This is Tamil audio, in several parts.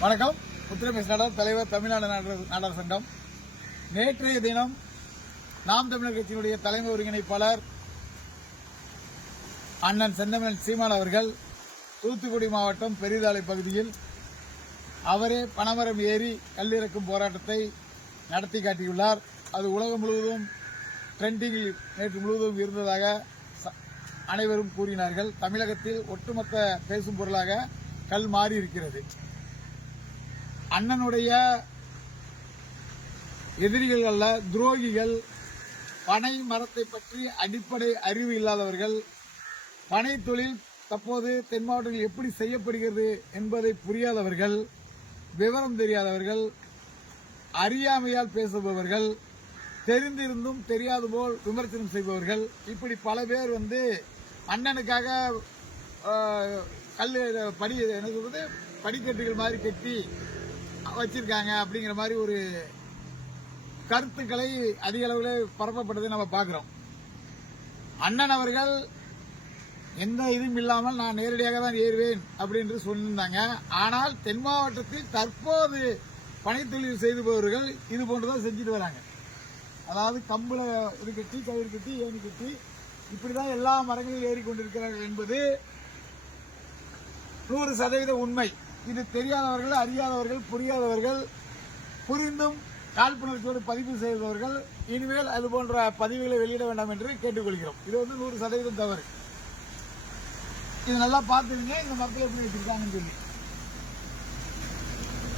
வணக்கம். உத்தரப்பிரதேச நாடார் தலைவர் தமிழ்நாடு நாடார் சங்கம். நேற்றைய தினம் நாம் தமிழர் கட்சியினுடைய தலைமை ஒருங்கிணைப்பாளர் அண்ணன் செந்தமிழன் சீமான் அவர்கள் தூத்துக்குடி மாவட்டம் பெரிதாலை பகுதியில் அவரே பணமரம் ஏறி கல்லிறக்கும் போராட்டத்தை நடத்தி காட்டியுள்ளார். அது உலகம் முழுவதும் ட்ரெண்டிங்கில் நேற்று முழுவதும் இருந்ததாக ச- அனைவரும் கூறினார்கள். தமிழகத்தில் ஒட்டுமொத்த பேசும் பொருளாக கல் மாறி இருக்கிறது அண்ணனுடைய எதிரிகள் அல்ல துரோகிகள் பனை மரத்தை பற்றி அடிப்படை அறிவு இல்லாதவர்கள் பனை தொழில் தற்போது தென் மாவட்டங்கள் எப்படி செய்யப்படுகிறது என்பதை புரியாதவர்கள் விவரம் தெரியாதவர்கள் அறியாமையால் பேசுபவர்கள் தெரிந்திருந்தும் தெரியாது போல் விமர்சனம் செய்பவர்கள். இப்படி பல பேர் வந்து அண்ணனுக்காக கல் படி என்ன சொல்றது படிக்கட்டுகள் மாதிரி கட்டி வச்சிருக்காங்க அப்படிங்கிற மாதிரி ஒரு கருத்துக்களை அதிக அளவில் பரப்பப்பட்டதை நம்ம பார்க்கிறோம். அண்ணன் அவர்கள் எந்த இதுவும் இல்லாமல் நான் நேரடியாக தான் ஏறுவேன் அப்படின்னு சொல்லியிருந்தாங்க. ஆனால் தென் மாவட்டத்தில் தற்போது பனைத்தொழில் செய்துபவர்கள் இது போன்றுதான் செஞ்சுட்டு வராங்க. அதாவது கம்புல இது கட்டி கயிறு கட்டி ஏணி கட்டி இப்படிதான் எல்லா மரங்களிலும் ஏறிக்கொண்டிருக்கிறார்கள் என்பது நூறு சதவீத உண்மை. இது தெரியாதவர்கள் அறியாதவர்கள் புரியாதவர்கள் புரிந்தும் காழ்ப்புணர்ச்சியோடு பதிவு செய்தவர்கள் இனிமேல் அது போன்ற பதிவுகளை வெளியிட வேண்டாம் என்று கேட்டுக்கொள்கிறோம். இது வந்து நூறு சதவீதம் தவறு. இது நல்லா பார்த்துருங்க இந்த மரத்தில் எப்படி வச்சிருக்காங்கன்னு சொல்லி.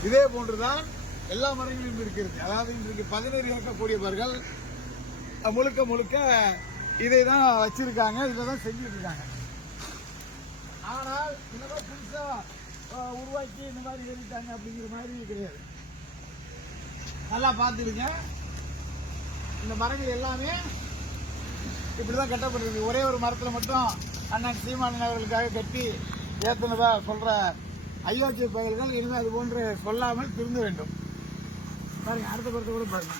இதே போன்றுதான் எல்லா மரங்களிலும் இருக்கிறது அதாவது இன்றைக்கு பதினேழு ஏற்கக்கூடியவர்கள் முழுக்க முழுக்க இதை தான் வச்சிருக்காங்க இதை தான் செஞ்சுட்டு இருக்காங்க. ஆனால் இதெல்லாம் புதுசா உருவாக்கி இந்த மாதிரி எழுதிட்டாங்க அப்படிங்கிற மாதிரி கிடையாது. நல்லா பார்த்துருங்க இந்த மரங்கள் எல்லாமே இப்படிதான் கட்டப்பட்டிருக்கு. ஒரே ஒரு மரத்தில் மட்டும் அண்ணன் சீமானன் அவர்களுக்காக கட்டி ஏத்துனதா சொல்ற அயோக்கிய பகல்கள் இனிமே அது போன்று சொல்லாமல் திருந்த வேண்டும். பாருங்க அடுத்த படத்தை கூட பாருங்க.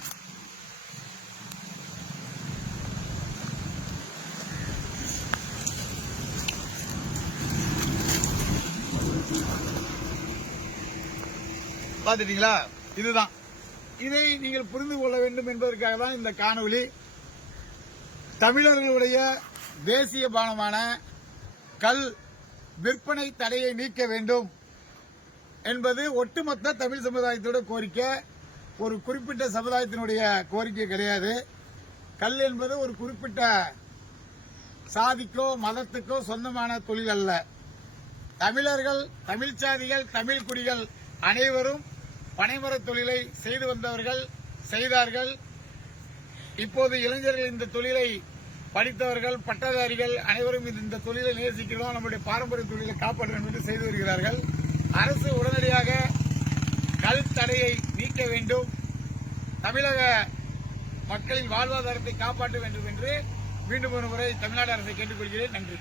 பாத்துட்டீங்களா இதுதான். இதை நீங்கள் புரிந்து கொள்ள வேண்டும் என்பதற்காக தான் இந்த காணொளி. தமிழர்களுடைய தேசிய பானமான கல் விற்பனை தடையை நீக்க வேண்டும் என்பது ஒட்டுமொத்த தமிழ் சமுதாயத்தோட கோரிக்கை. ஒரு குறிப்பிட்ட சமுதாயத்தினுடைய கோரிக்கை கிடையாது. கல் என்பது ஒரு குறிப்பிட்ட சாதிக்கோ மதத்துக்கோ சொந்தமான தொழில் அல்ல. தமிழர்கள் தமிழ்ச்சாதிகள் தமிழ் குடிகள் அனைவரும் பனைமரத் தொழிலை செய்து வந்தவர்கள் செய்தார்கள். இப்போது இளைஞர்கள் இந்த தொழிலை படித்தவர்கள் பட்டதாரிகள் அனைவரும் இந்த- இந்த தொழிலை நேசிக்கிறோம். நம்முடைய பாரம்பரிய தொழிலை காப்பாற்ற வேண்டும் என்று செய்து வருகிறார்கள். அரசு உடனடியாக கல் தடையை நீக்க வேண்டும். தமிழக மக்களின் வாழ்வாதாரத்தை காப்பாற்ற வேண்டும் என்று மீண்டும் ஒரு முறை தமிழ்நாடு அரசை கேட்டுக்கொள்கிறேன். நன்றி.